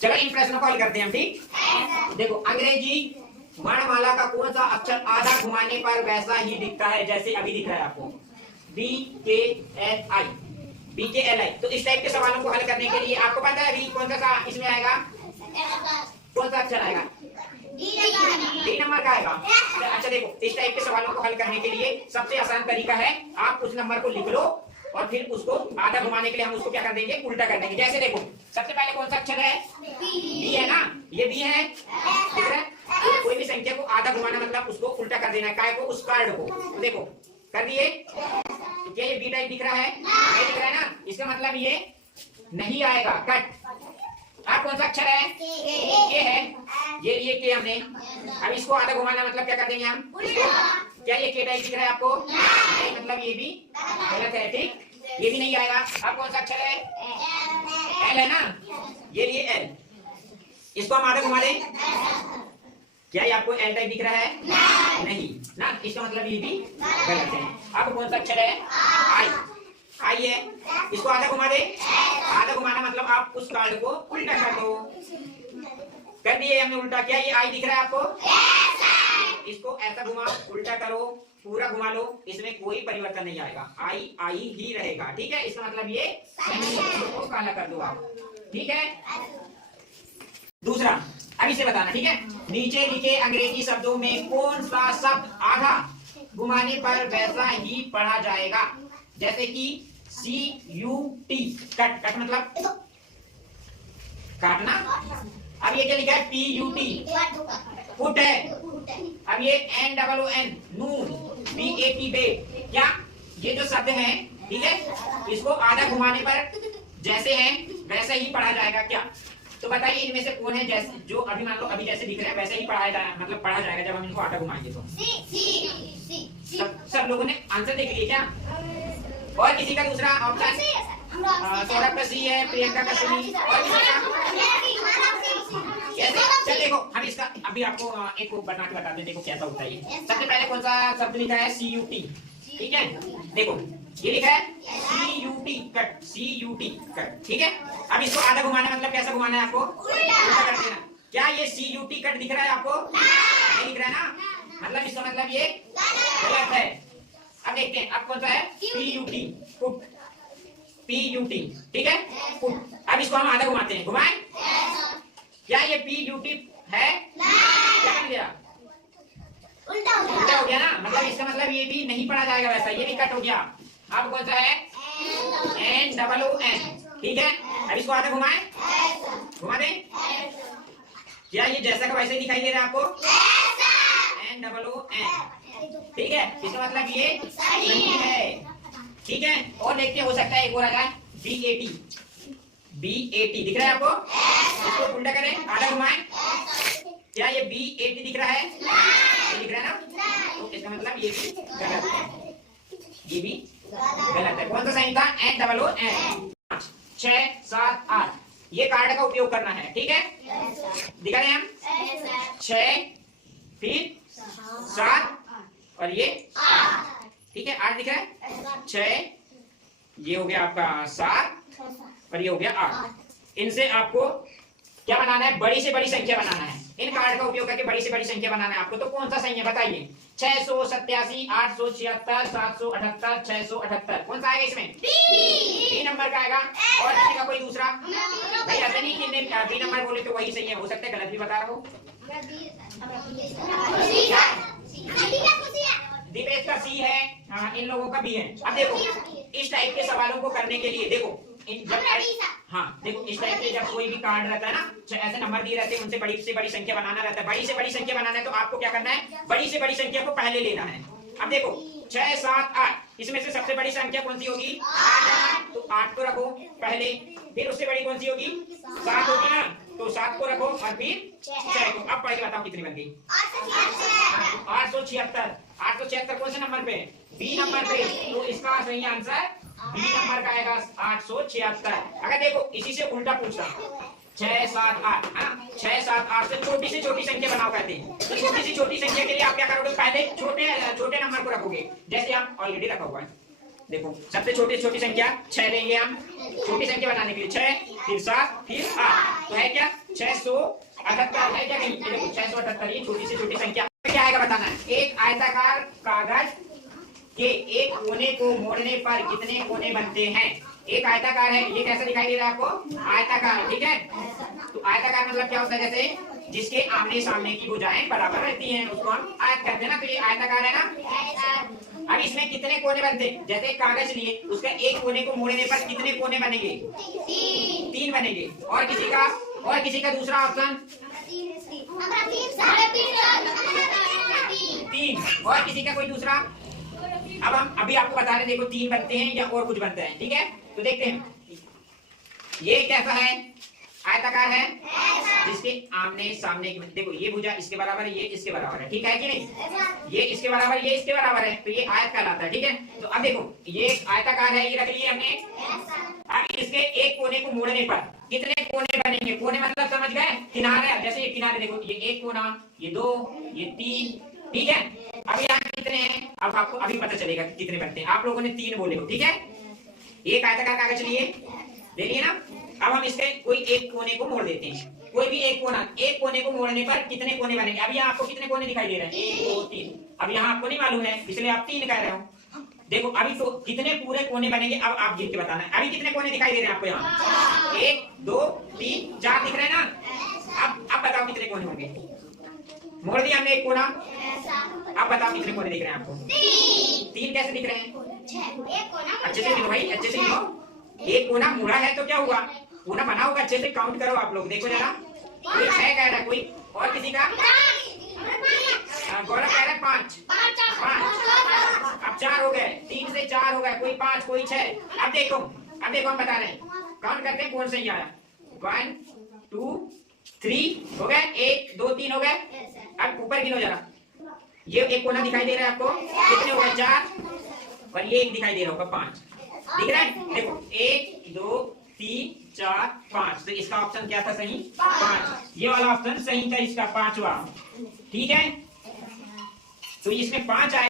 चलो इन प्रश्नों को हल करते हैं हम, ठीक। देखो, अंग्रेजी वर्णमाला का कौन सा अक्षर आधा घुमाने पर वैसा ही दिखता है जैसे अभी दिख रहा है आपको, BKLI, BKLI। तो इस टाइप के सवालों को हल करने के लिए आपको पता है अभी कौन सा इसमें आएगा, कौन सा अक्षर आएगा, डी नंबर का आएगा। अच्छा देखो, इस टाइप के सवालों को हल करने के लिए सबसे आसान तरीका है, आप उस नंबर को लिख लो और फिर उसको आधा घुमाने के लिए हम उसको क्या कर देंगे, उल्टा कर देंगे। जैसे देखो, सबसे पहले कौन सा अक्षर है, बी है ना, ये बी है, ठीक है। कोई भी संख्या को आधा घुमाना मतलब उसको उल्टा कर देना है, काय को, उस कार्ड को। तो देखो कर दिए, तो क्या ये बी टाइप दिख रहा है, ये दिख रहा है ना, इसका मतलब ये नहीं आएगा, कट। अब कौन सा अक्षर है, ये है, ये के हमने, अब इसको आधा घुमाना मतलब क्या कर देंगे हम, क्या ये के टाइप दिख रहा है आपको, मतलब ये भी गलत है, ठीक, ये भी नहीं आएगा। अब कौन सा अक्षर है, एल है ना, ये एल, इसको हम आधा घुमा दें, क्या ये आपको एल टाइप दिख रहा है, नहीं ना, इसका मतलब ये भी गलत है। अब कौन सा अक्षर है, आई, आई है, इसको आधा घुमा दे, आधा घुमाना मतलब आप उस कार्ड को उल्टा कर दो, कर दिए हमने उल्टा। क्या ये आई दिख रहा है आपको, इसको ऐसा घुमा, उल्टा करो, पूरा घुमा लो, इसमें कोई परिवर्तन नहीं आएगा, आई आई ही रहेगा, ठीक है। इसका मतलब ये को काला कर दो आप, ठीक है। दूसरा, अब इसे बताना, ठीक है। नीचे लिखे अंग्रेजी शब्दों में कौन सा शब्द आधा घुमाने पर वैसा ही पढ़ा जाएगा, जैसे कि CUT, कट, कट मतलब काटना। अब ये क्या लिखा है, PUT, फुट है। अब ये NOON, नून, BAT, बेट। क्या ये जो शब्द है, ठीक है, इसको आधा घुमाने पर जैसे है वैसे ही पढ़ा जाएगा क्या, तो बताइए इनमें से कौन है जैसे, जो अभी मान लो अभी जैसे दिख रहे हैं वैसे ही पढ़ाया जाएगा, मतलब पढ़ा जाएगा जब हम इनको आधा घुमाएंगे तो। सब लोगों ने आंसर देख लिया क्या, और किसी का दूसरा ऑप्शन, सौरभ का सी है, प्रियंका का सी, और किसी का कैसे। चल देखो, हम इसका अभी आपको एक बना के बताते हैं, देखो कैसा होता है ये। सबसे पहले कौन सा शब्द लिखा है, CUT, ठीक है। देखो ये लिखा है CUT, कट, CUT, कट, ठीक है। अब इसको आधा घुमाना मतलब कैसा घुमाना है आपको, उल्टा कर देना। क्या ये CUT कट दिख रहा है आपको, नहीं दिख रहा है ना, मतलब इसका मतलब ये गलत है। अब देखते हैं अब कौन सा है, PUT, पुट, PUT, ठीक है, पुट। अब इसको हम आधा घुमाते हैं, घुमाएं, क्या ये PUT है, क्या कर दिया, उल्टा हो गया ना, मतलब इसका मतलब ये भी नहीं पढ़ा जाएगा वैसा, ये भी कट हो गया। अब कौन सा है, NOON, ठीक है। अब इसको आधा घुमाएं, घुमा दें, क्या ये जैसा का वैसे दिखाई दे रहा है आपको, NOON, ठीक है, इसका मतलब ये सही है, ठीक है। और देखते हो सकता है एक और आ जाए, BAT दिख रहा है आपको, इसको उल्टा करें, आधा घुमाएं, क्या ये BAT दिख रहा है, ये दिख रहा है ना, तो इसका मतलब ये भी गलत है, ये भी गलत है। कौन सा सही था, NOON। 6, 7, 8 ये कार्ड का उपयोग करना है, ठीक है, दिखा रहे हम, 6 फिर 7 और ये 8, ठीक है, 8 दिख रहा है, 6 ये हो गया आपका 7 और ये हो गया 8। इनसे आपको क्या बनाना है, बड़ी से बड़ी संख्या बनाना है, इन कार्ड का उपयोग करके बड़ी से बड़ी संख्या बनाना है आपको। तो कौन सा सही है बताइए, 687, 876, 778, 678, कौन सा आएगा इसमें, बी नंबर का आएगा। और किसी का कोई दूसरा, भाई ऐसा नहीं कि बी नंबर बोले तो वही सही है, हो सकता है गलत भी बता रहा हो। दीपेश का सी है, हाँ, इन लोगों का भी है। अब देखो इस टाइप के सवालों को करने के लिए देखो, हाँ देखो इस टाइप के जब कोई भी कार्ड रहता है ना, ऐसे नंबर दिए रहते हैं, उनसे बड़ी से बड़ी संख्या बनाना रहता है। बड़ी से बड़ी संख्या बनाना है तो आपको क्या करना है, बड़ी से बड़ी संख्या को पहले लेना है। अब देखो 6, 7, 8 इसमें से सबसे बड़ी संख्या कौन सी होगी, 8, तो 8 को रखो पहले, फिर उससे बड़ी कौन सी होगी, 7 होगी ना, तो 7 को रखो और फिर 6 को। अब पढ़ के बताओ कितनी बन गई, 876। 876 कौन से नंबर पे, बी नंबर पे, तो इसका सही आंसर बी नंबर का आएगा 876। अगर देखो इसी से उल्टा पूछता, 6, 7, 8, 6, 7, 8 से छोटी संख्या बनाओ कहते हैं, तो छोटी सी छोटी संख्या के लिए आप क्या करोगे, पहले छोटे नंबर को रखोगे, जैसे आप ऑलरेडी रखा हुआ है। देखो सबसे छोटी संख्या 6 लेंगे हम, छोटी संख्या बनाने के लिए 6, फिर 7 फिर 8, तो है क्या 678 है क्या? कहीं देखो 678 ये छोटी से छोटी संख्या क्या आएगा बताना है। एक आयताकार कागज के एक कोने को मोड़ने पर कितने कोने बनते हैं? एक आयताकार है, ये कैसा दिखाई दे रहा है आपको? आयताकार, ठीक है। तो आयताकार मतलब क्या होता है? जैसे जिसके आमने सामने की भुजाएं बराबर रहती हैं उसको हम आयत कहते हैं ना, तो ये आयताकार है ना। अब इसमें कितने कोने बनते हैं? जैसे कागज लिए, उसका एक कोने को मोड़ने पर कितने कोने बनेंगे? 3 बनेंगे। और किसी का दूसरा ऑप्शन 3, और किसी का कोई दूसरा। अब हम अभी आपको बता रहे हैं, देखो 3 बनते हैं या और कुछ बनते हैं, ठीक है। तो देखते हैं ये कैसा है? आयताकार है जिसके आमने सामने की, देखो ये भुजा इसके बराबर है, ये इसके बराबर है, ठीक है कि नहीं? ये इसके बराबर, ये इसके बराबर है, तो ये आयत कहलाता है, ठीक है। तो अब देखो ये आयताकार है, ये रख लिए हमने। अब इसके एक कोने को मोड़ने पर कितने कोने बनेंगे? कोने मतलब समझ गए? किनारे, जैसे ये किनारे देखो, ये एक कोना, ये 2, ये 3, ठीक है। अब यहाँ कितने हैं? अब आपको अभी पता चलेगा कि कितने बनते हैं। आप लोगों ने 3 बोले हो, ठीक है। एक आयताकार कागज लिए, ले लिए ना। अब हम इसके कोई एक कोने को मोड़ देते हैं, कोई भी एक कोने को मोड़ने पर कितने कोने बनेंगे? अब यहाँ आपको कितने कोने दिखाई दे रहे हैं? 1 2 3। अब यहाँ आपको नहीं मालूम है, इसलिए आप 3 कह रहे हो। देखो अभी तो कितने पूरे कोने बनेंगे, अब आप गिन के बताना है। अभी कितने कोने दिखाई दे रहे हैं आपको? यहाँ 1 2 3 4 दिख रहे हैं ना। अब बताओ कितने कोने होंगे? मोड़ दिया हमने एक कोना, अब बताओ कितने कोने दिख रहे हैं आपको? 3 कैसे दिख रहे हैं? अच्छे से गिनो भाई, अच्छे से गिनो। एक कोना मुड़ा है तो क्या हुआ? कोना बना होगा, अच्छे से काउंट करो आप लोग। देखो जरा, कोई 6 कह रहा है, कोई और किसी का? गौरव कह रहा है 5। अब 4 हो गए, 3 से 4 हो गए, कोई 5 कोई 6। अब देखो हम बता रहे हैं, काउंट करते हैं कौन सही आया। 1 2 3 हो गए, 1 2 3 हो गए। अब ऊपर गिनो जरा, ये एक कोना दिखाई दे रहा है आपको, कितने हो गए? 4, और ये एक दिखाई दे रहा होगा 5, दिख रहा है? देखो 1 2 3 4 5, तो इसका ऑप्शन क्या था सही? 5। ये वाला ऑप्शन सही था, इसका 5वां, ठीक है। तो इसमें 5 आए।